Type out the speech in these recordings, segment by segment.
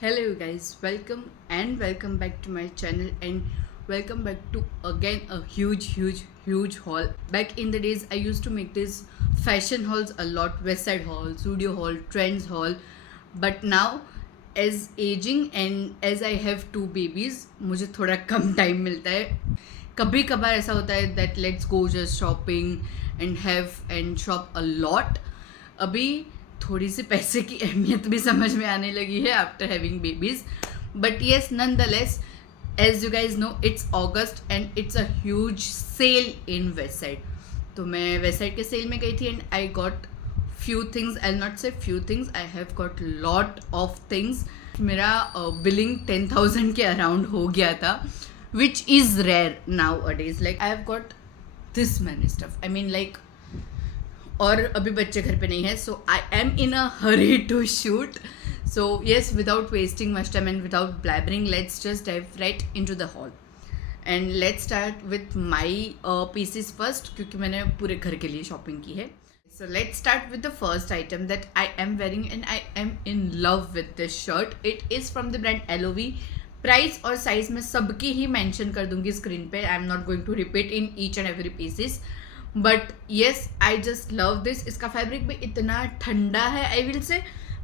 Hello you guys, welcome back to my channel and welcome back to again a huge haul. Back in the days I used to make these fashion hauls a lot, West Side haul, studio haul, trends haul, but now as aging and as I have two babies मुझे थोड़ा कम टाइम मिलता है. कभी कभार ऐसा होता है that let's go just shopping and have and shop a lot. अभी थोड़ी सी पैसे की अहमियत भी समझ में आने लगी है after having babies, but yes nonetheless, as you guys know it's August and it's a huge sale in Westside. तो मैं वेस्ट साइड के सेल में गई थी and I got few things. I not say few things, I have got lot of things. मेरा billing 10,000 के around हो गया था, which is rare nowadays. Like I have got this many stuff, I mean like, और अभी बच्चे घर पे नहीं है, so I am in a hurry to shoot. So yes, without wasting much time and without blabbering, let's just dive right into the haul and let's start with my pieces first, क्योंकि मैंने पूरे घर के लिए शॉपिंग की है. So let's start with the first item that I am wearing and I am in love with this shirt. It is from the brand LOV. Price और size मैं सबकी ही मेंशन कर दूंगी स्क्रीन पे. I am not going to repeat in each and every pieces, but yes I just love this. इसका fabric भी इतना ठंडा है, आई विल से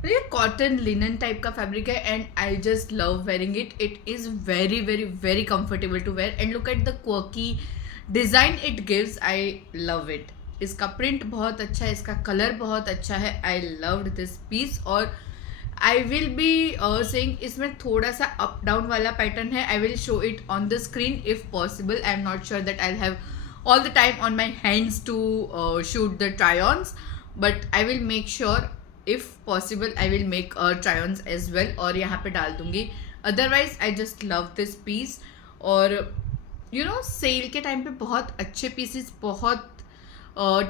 ये कॉटन लिनन टाइप का फैब्रिक है and I just love wearing it. It is very very very comfortable to wear and look at the quirky design it gives. I love it. इसका print बहुत अच्छा है, इसका colour बहुत अच्छा है. I loved this piece. और I will be saying इसमें थोड़ा सा अप डाउन वाला पैटर्न है. I will show it on the screen if possible. I am not sure that I have all the time on my hands to shoot the try-ons, but I will make sure if possible I will make try-ons as well और यहाँ पे डाल दूँगी. otherwise I just love this piece. और you know cell के टाइम पे बहुत अच्छे पीसेस बहुत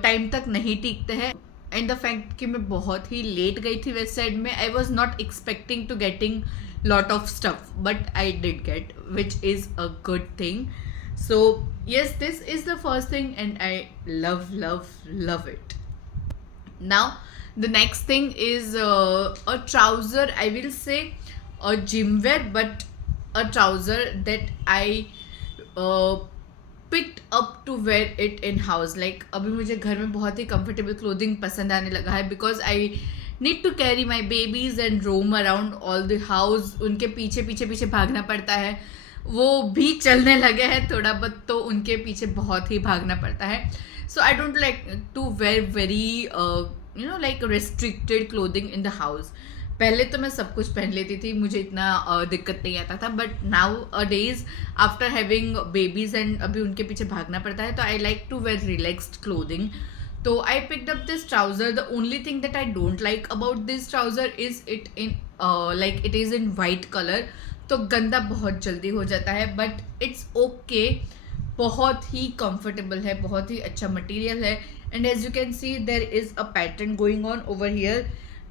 टाइम तक नहीं टिकते हैं. एंड द फैक्ट कि मैं बहुत ही लेट गई थी वेस्ट साइड में, I was not expecting to getting lot of stuff, but I did get, which is a good thing. So yes, this is the first thing and I love it. Now the next thing is a trouser. I will say a gym wear, but a trouser that I uh, picked up to wear it in house. Like अभी मुझे घर में बहुत ही comfortable clothing पसंद आने लगा है, because I need to carry my babies and roam around all the house. उनके पीछे पीछे पीछे भागना पड़ता है. वो भी चलने लगे हैं थोड़ा बहुत, तो उनके पीछे बहुत ही भागना पड़ता है. So I don't like to wear very you know like restricted clothing in the house. पहले तो मैं सब कुछ पहन लेती थी, मुझे इतना दिक्कत नहीं आता था, but nowadays after having babies and अभी उनके पीछे भागना पड़ता है, तो I like to wear relaxed clothing. तो I picked up this trouser. The only thing that I don't like about this trouser is it in like it is in white colour, तो गंदा बहुत जल्दी हो जाता है, बट इट्स ओके. बहुत ही कंफर्टेबल है, बहुत ही अच्छा मटेरियल है. And as you can see there is a pattern going on over here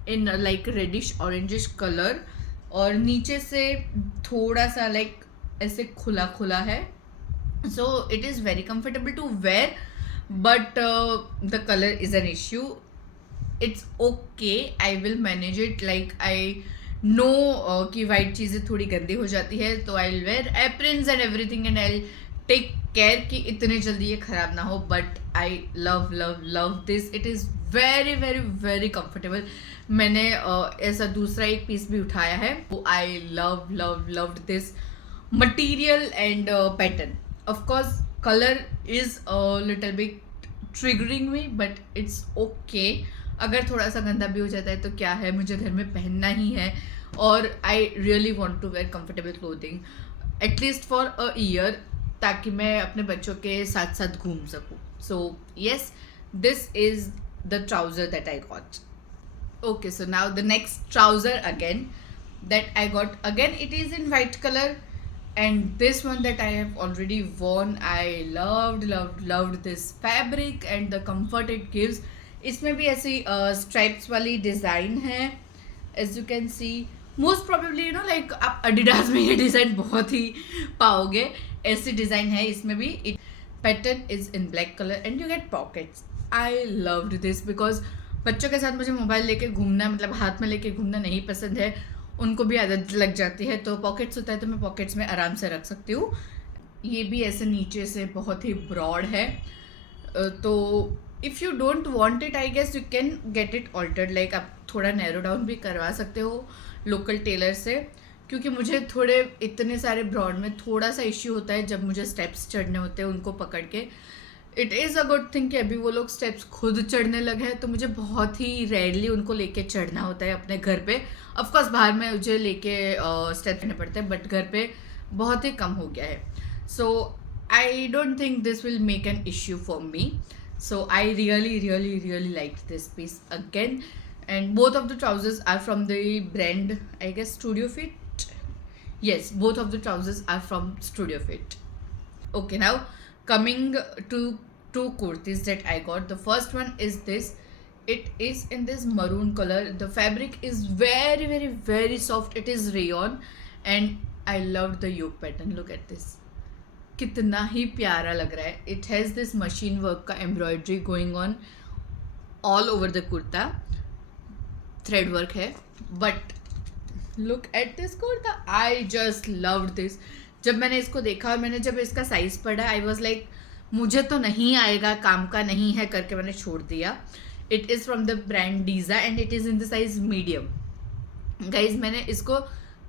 in like reddish orangish colour, और नीचे से थोड़ा सा लाइक ऐसे खुला खुला है. So it is very comfortable to wear, but the colour is an issue. It's okay, I will manage it. Like I know कि वाइट चीज़ें थोड़ी गंदी हो जाती है, तो I will wear aprons and everything and I take care कि इतने जल्दी ये ख़राब ना हो. But I love love love this. It is very very very comfortable. मैंने ऐसा दूसरा एक पीस भी उठाया है. आई love love loved this material and pattern. Of course colour is little bit triggering me, but it's okay. अगर थोड़ा सा गंदा भी हो जाता है तो क्या है, मुझे घर में पहनना ही है. और I really want to wear comfortable clothing at least for a year, ताकि मैं अपने बच्चों के साथ साथ घूम सकूँ. So yes, this is the trouser that I got. Okay, so now the next trouser again that I got. Again, it is in white color, and this one that I have already worn. I loved this fabric and the comfort it gives. इसमें भी ऐसी स्ट्राइप्स वाली design है, as you can see. Most probably you know like आप Adidas में ये डिज़ाइन बहुत ही पाओगे. ऐसी डिज़ाइन है इसमें भी. It pattern is in black colour and you get pockets. I loved this because बच्चों के साथ मुझे मोबाइल लेके घूमना, मतलब हाथ में लेके घूमना नहीं पसंद है. उनको भी आदत लग जाती है, तो पॉकेट्स होता है तो मैं पॉकेट्स में आराम से रख सकती हूँ। ये भी ऐसे नीचे से बहुत ही ब्रॉड है, तो if you don't want it I guess you can get it altered, like आप थोड़ा नैरो डाउन भी करवा सकते हो लोकल टेलर से, क्योंकि मुझे थोड़े इतने सारे ब्रॉड में थोड़ा सा इश्यू होता है जब मुझे स्टेप्स चढ़ने होते हैं उनको पकड़ के। It is a good thing कि अभी वो लोग स्टेप्स खुद चढ़ने लगे हैं, तो मुझे बहुत ही रेयरली उनको लेके चढ़ना होता है अपने घर पे। ऑफकोर्स बाहर में मुझे लेके स्टेप चढ़ने पड़ते हैं, बट घर पे बहुत ही कम हो गया है। So I don't think this will make an issue for me. So I really liked this piece again, and both of the trousers are from the brand, I guess, Studio Fit. Yes, both of the trousers are from Studio Fit. Okay, now coming to two kurtis that I got. The first one is this. It is in this maroon color. The fabric is very soft. It is rayon, and I loved the yoke pattern. Look at this. कितना ही प्यारा लग रहा है. It has this machine work का embroidery going on all over the kurta. Thread work है, but look at this kurta. I just loved this. जब मैंने इसको देखा और मैंने जब इसका साइज़ पढ़ा, आई वॉज लाइक मुझे तो नहीं आएगा, काम का नहीं है करके मैंने छोड़ दिया. It is from the brand डीज़ा and it is in the size medium. Guys मैंने इसको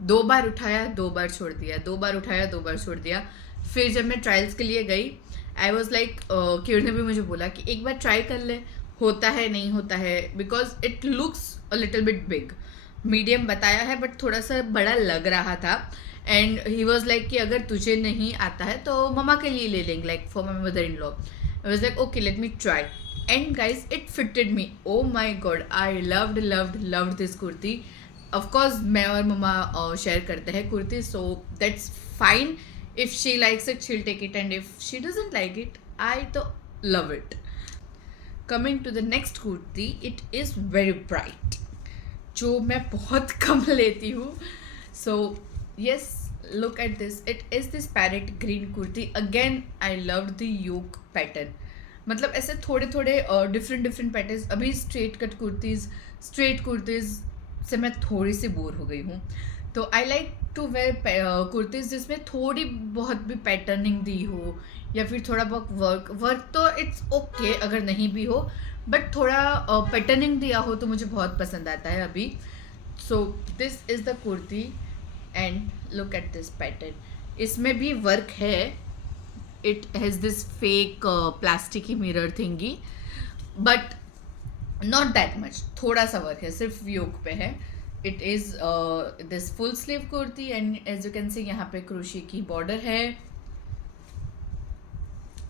2 बार उठाया, 2 बार छोड़ दिया, 2 बार उठाया, 2 बार छोड़ दिया. फिर जब मैं ट्रायल्स के लिए गई, आई वॉज लाइक, किरण ने भी मुझे बोला कि एक बार ट्राई कर ले, होता है नहीं होता है, because it looks a little bit big. Medium बताया है बट थोड़ा सा बड़ा लग रहा था. एंड ही वॉज लाइक कि अगर तुझे नहीं आता है तो ममा के लिए ले लेंगे, like for my mother in law. I was like okay let me try. And guys it fitted me. Oh my god, I loved this kurti. Of course मैं और ममा शेयर करते हैं kurti, so that's fine. If she likes it, she'll take it, and if she doesn't like it, I to love it. Coming to the next kurti, it is very bright, जो मैं बहुत कम लेती हूँ. So yes, look at this. It is this parrot green kurti. Again, I loved the yoke pattern. मतलब ऐसे थोड़े थोड़े different patterns. अभी स्ट्रेट कुर्तीज़ से मैं थोड़ी सी बोर हो गई हूँ, तो I like to wear kurtis जिसमें थोड़ी बहुत भी पैटर्निंग दी हो, या फिर थोड़ा बहुत वर्क तो इट्स ओके अगर नहीं भी हो, बट थोड़ा पैटर्निंग दिया हो तो मुझे बहुत पसंद आता है अभी. So this is the kurti and look at this pattern. इसमें भी वर्क है. It has this fake plastic की mirror thingy, but not that much. थोड़ा सा वर्क है, सिर्फ योक पे है. It is this full sleeve kurti and as you can see यहाँ पे क्रोशे की बॉर्डर है,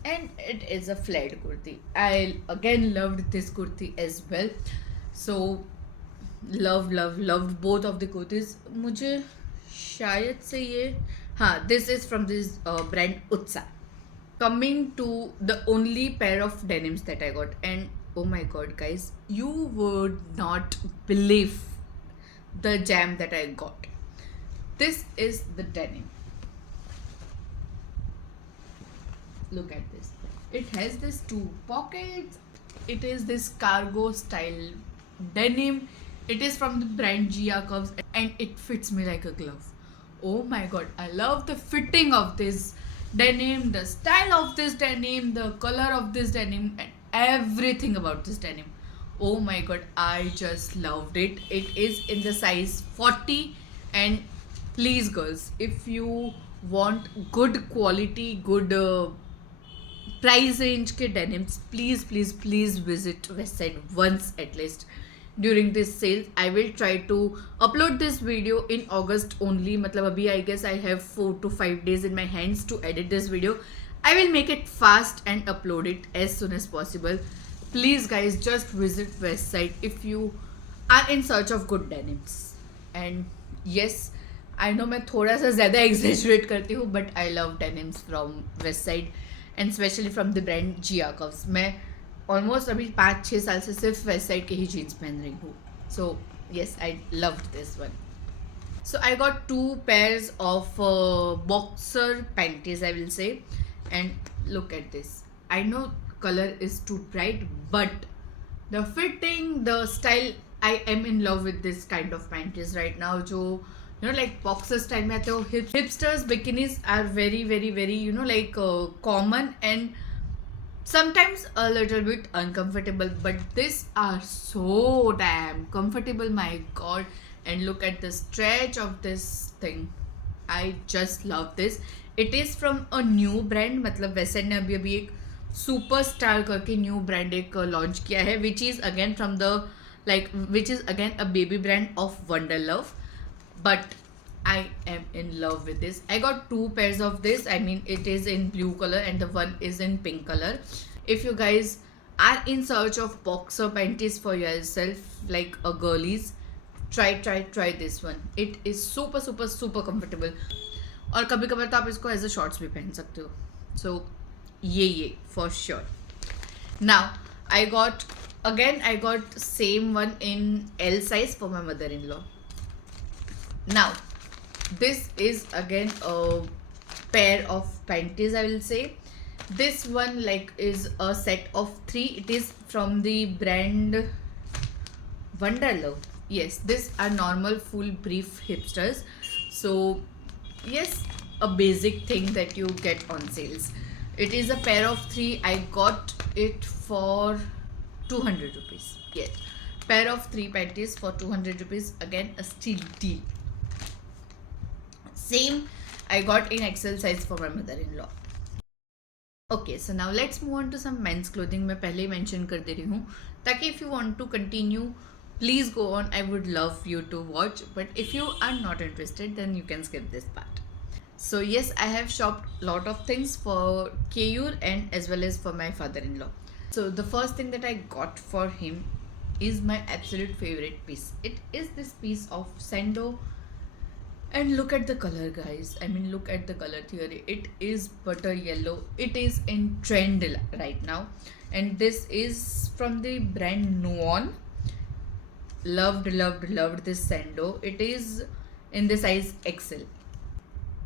and it is a flat kurti. I again loved this kurti as well. So loved both of the kurtis. मुझे शायद से ये, हाँ, this is from this brand उत्साह. Coming to the only pair of denims that I got, and oh my god guys, you would not believe the jam that I got. This is the denim. Look at this. It has this 2 pockets. It is this cargo style denim. It is from the brand Gia Curves and it fits me like a glove. Oh my god, I love the fitting of this denim, the style of this denim, the color of this denim, and everything about this denim. Oh my god, I just loved it. It is in the size 40, and please girls, if you want good quality, good price range के denims, please visit Westside once at least during this sale. I will try to upload this video in August only. मतलब अभी I guess I have 4 to 5 days in my hands to edit this video. I will make it fast and upload it as soon as possible. Please guys, just visit Westside if you are in search of good denims. And yes, I know मैं थोड़ा सा ज़्यादा exaggerate करती हूँ, but I love denims from Westside and especially from the brand Gia Curves. मैं ऑलमोस्ट अभी 5-6 साल से सिर्फ वेस्ट साइड के ही जीन्स पहन रही हूँ. So yes, I loved this one. So I got 2 pairs of boxer panties, I will say, and look at this. I know colour is too bright, but the fitting, the style, I am in love with this kind of panties right now. जो you know like boxer style में आते हो. Hipsters bikinis are very very very you know like common and sometimes a little bit uncomfortable, but these are so damn comfortable, my god. And look at the stretch of this thing. I just love this. It is from a new brand. मतलब वेसेट ने अभी अभी एक सुपरस्टार करके new brand एक लॉन्च किया है, which is again from the like which is again a baby brand of Wonderlove, but I am in love with this. I got two pairs of this. I mean, it is in blue color and the one is in pink color. If you guys are in search of boxer panties for yourself, like a girlies, try this one. It is super comfortable. और कभी कभार तो आप इसको as a shorts भी पहन सकते हो. So ये for sure. Now I got same one in L size for my mother-in-law. Now this is again a pair of panties, I will say. This one like is a set of 3. It is from the brand Wonderlove. Yes, these are normal full brief hipsters. So yes, a basic thing that you get on sales. It is a pair of 3. I got it for 200 rupees. Yes, pair of 3 panties for 200 rupees. Again, a steal deal. Same I got in XL size for my mother-in-law. Okay, so now let's move on to some men's clothing. मैं पहले ही mention कर दे रही हूँ ताकि if you want to continue, please go on. I would love you to watch, but if you are not interested, then you can skip this part. So yes, I have shopped lot of things for Keyur and as well as for my father-in-law. So the first thing that I got for him is my absolute favorite piece. It is this piece of Sando. And look at the color, guys. I mean, look at the color theory. It is butter yellow. It is in trend right now. And this is from the brand Nuon. Loved this Sando. It is in the size XL.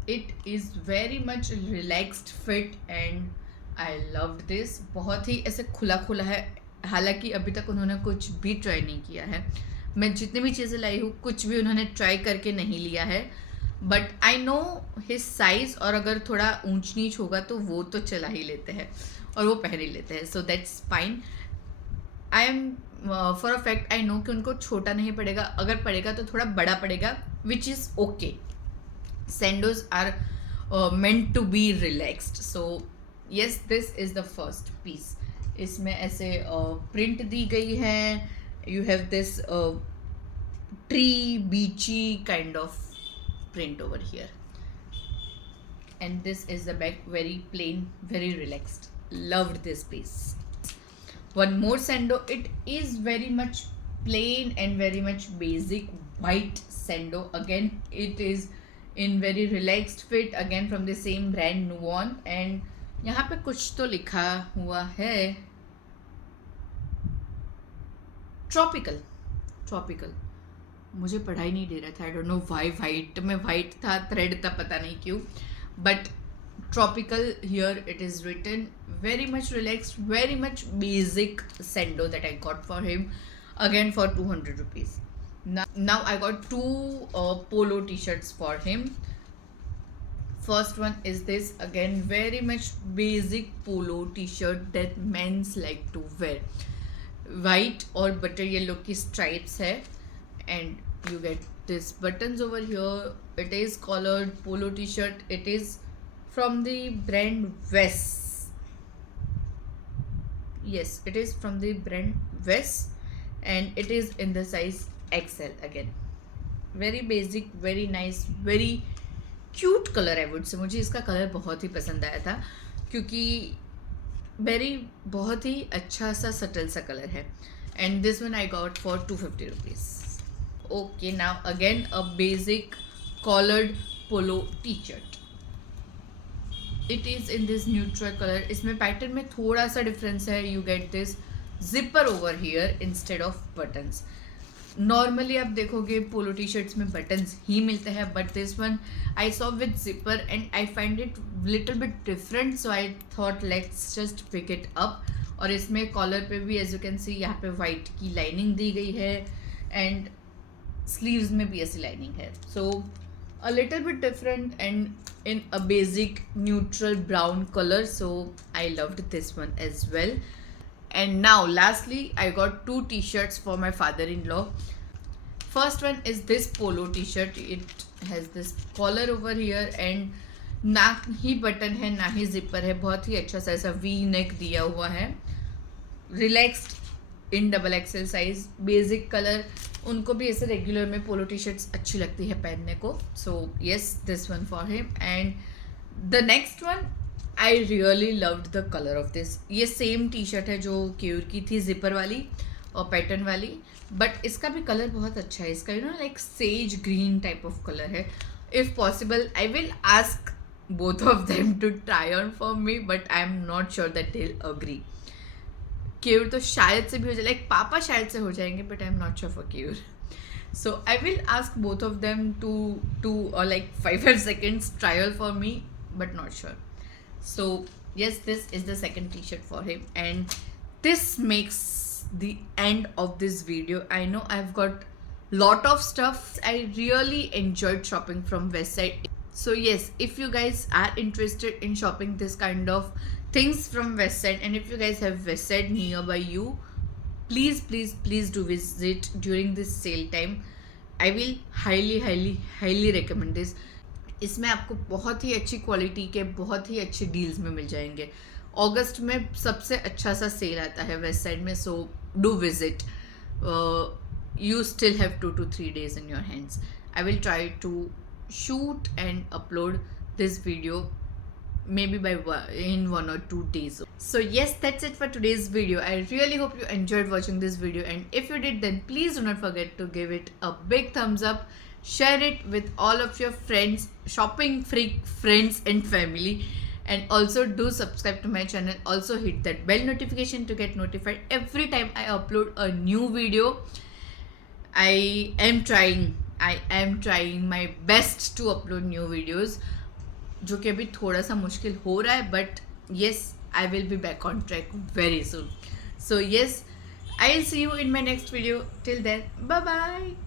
It is very much relaxed fit and I loved this. बहुत ही ऐसे खुला है. हालांकि अभी तक उन्होंने कुछ भी ट्राई नहीं किया है. मैं जितनी भी चीज़ें लाई हूँ कुछ भी उन्होंने ट्राई करके नहीं लिया है. But I know his size, और अगर थोड़ा ऊंच नीच होगा तो वो तो चला ही लेते हैं और वो पहन ही लेते हैं. सो that's fine. I am for a fact I know कि उनको छोटा नहीं पड़ेगा. अगर पड़ेगा तो थोड़ा बड़ा पड़ेगा, which is okay. Sandos are meant to be relaxed. So yes, this is the first piece. इसमें ऐसे print दी गई है. You have this tree beachy kind of print over here. And this is the back, very plain, very relaxed. Loved this piece. One more Sando. It is very much plain and very much basic white Sando. Again, it is in very relaxed fit, again from the same brand Nuon. And यहाँ पे कुछ तो लिखा हुआ है ट्रॉपिकल. मुझे पढ़ाई नहीं दे रहा था. I don't know why. White में वाइट था, थ्रेड था, पता नहीं क्यों. But tropical here it is written. Very much relaxed, very much basic Sando that I got for him, again for 200 rupees. Now I got two polo t-shirts for him. First one is this, again very much basic polo t-shirt that men's like to wear. White और butter yellow की stripes है, and you get this buttons over here. It is collared polo t-shirt. It is from the brand Vest. Yes, it is from the brand Vest, and it is in the size XL. Again very basic, very nice, very cute color I would say. मुझे इसका colour बहुत ही पसंद आया था क्योंकि बहुत ही अच्छा सा सटल सा कलर है. and this one I got for 250 rupees. Okay, now again a basic collared polo t-shirt. It is in this neutral color. इसमें पैटर्न में थोड़ा सा डिफरेंस है. You get this zipper over here instead of buttons. Normally आप देखोगे polo T shirts में buttons ही मिलते हैं, but this one I saw with zipper and I find it little bit different. So I thought let's just pick it up. और इसमें कॉलर पे भी एज यू कैन सी यहाँ पे वाइट की लाइनिंग दी गई है. एंड स्लीव्स में भी ऐसी लाइनिंग है. सो a little bit different and in a basic neutral brown color, so I loved this one as well. And now lastly I got two t-shirts for my father-in-law. First one is this polo t-shirt. It has this collar over here and ना ही बटन है ना ही जिपर है, बहुत ही अच्छा सा ऐसा V neck दिया हुआ है, relaxed in double XL size, basic colour. उनको भी ऐसे रेगुलर में पोलो टी शर्ट्स अच्छी लगती है पहनने को. सो yes, this one for him. And the next one I really loved the colour of this. ये सेम टी शर्ट है जो क्यूर की थी, जिपर वाली और पैटर्न वाली, बट इसका भी कलर बहुत अच्छा है. इसका like sage green type of colour है. If possible I will ask both of them to try on for me, but I am not sure that they'll agree. Cure तो शायद से भी हो जाए, लाइक पापा शायद से हो जाएंगे, but I am not sure for cure. So I will ask both of them too और like 5 seconds trial for me, but not sure. So yes, this is the second t-shirt for him, and this makes the end of this video. I know I've got lot of stuff. I really enjoyed shopping from Westside. So yes, if you guys are interested in shopping this kind of things from Westside, and if you guys have Westside nearby you, please do visit during this sale time. I will highly recommend this. इसमें आपको बहुत ही अच्छी क्वालिटी के बहुत ही अच्छे डील्स में मिल जाएंगे. अगस्त में सबसे अच्छा सा सेल आता है वेस्ट साइड में, so do visit. You still have 2 to 3 days in your hands. I will try to shoot and upload this video maybe in 1 or 2 days. So yes, that's it for today's video. I really hope you enjoyed watching this video, and if you did, then please do not forget to give it a big thumbs up, share it with all of your friends, shopping freak friends and family, and also do subscribe to my channel. Also hit that bell notification to get notified every time I upload a new video. I am trying my best to upload new videos, जो कि अभी थोड़ा सा मुश्किल हो रहा है, but yes, I will be back on track very soon. So yes, I'll see you in my next video. Till then, bye bye.